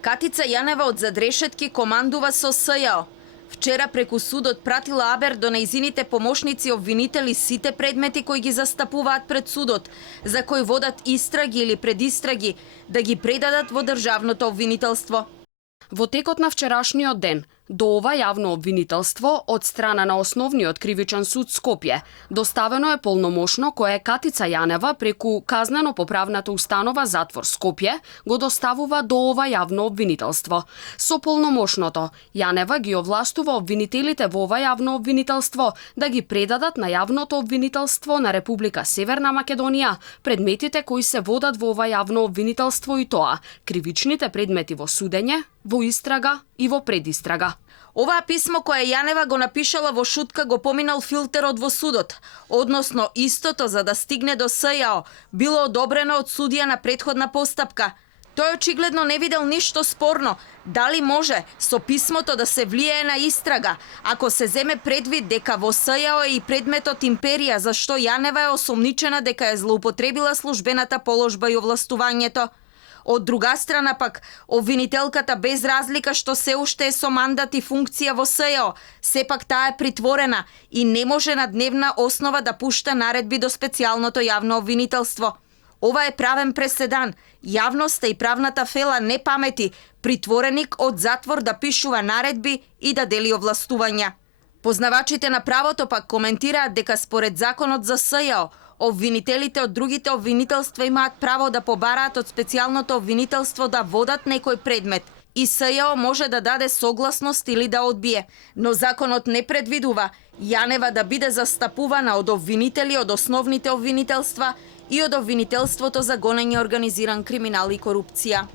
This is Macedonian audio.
Катица Јанева од задрешетки командува со СЈО. Вчера преку судот пратила Абер до нејзините помошници обвинители сите предмети кои ги застапуваат пред судот, за кои водат истраги или предистраги, да ги предадат во државното обвинителство. Во текот на вчерашниот ден, до ова јавно обвинителство од страна на Основниот кривичен суд Скопје доставено е полномошно кое Катица Јанева преку казнено-поправната установа Затвор Скопје го доставува до ова јавно обвинителство. Со полномошното, Јанева ги овластува обвинителите во ова јавно обвинителство да ги предадат на јавното обвинителство на Република Северна Македонија предметите кои се водат во ова јавно обвинителство и тоа кривичните предмети во судење, во истрага и во предистрага. Оваа писмо кое Јанева го напишала во шутка го поминал филтерот во судот, односно истото за да стигне до СЈО било одобрено од судија на претходна постапка. Тој очигледно не видел ништо спорно, дали може со писмото да се влијае на истрага, ако се земе предвид дека во СЈО е и предметот империја за што Јанева е осомничена дека е злоупотребила службената положба и овластувањето. Од друга страна пак, обвинителката без разлика што се уште е со мандат и функција во СЈО, сепак таа е притворена и не може на дневна основа да пушта наредби до специјалното јавно обвинителство. Ова е правен преседан. Јавноста и правната фела не памети притвореник од затвор да пишува наредби и да дели овластувања. Познавачите на правото пак коментираат дека според законот за СЈО, обвинителите од другите обвинителства имаат право да побараат од специјалното обвинителство да водат некој предмет и СЈО може да даде согласност или да одбие. Но законот не предвидува Јанева да биде застапувана од обвинители од основните обвинителства и од обвинителството за гонење организиран криминал и корупција.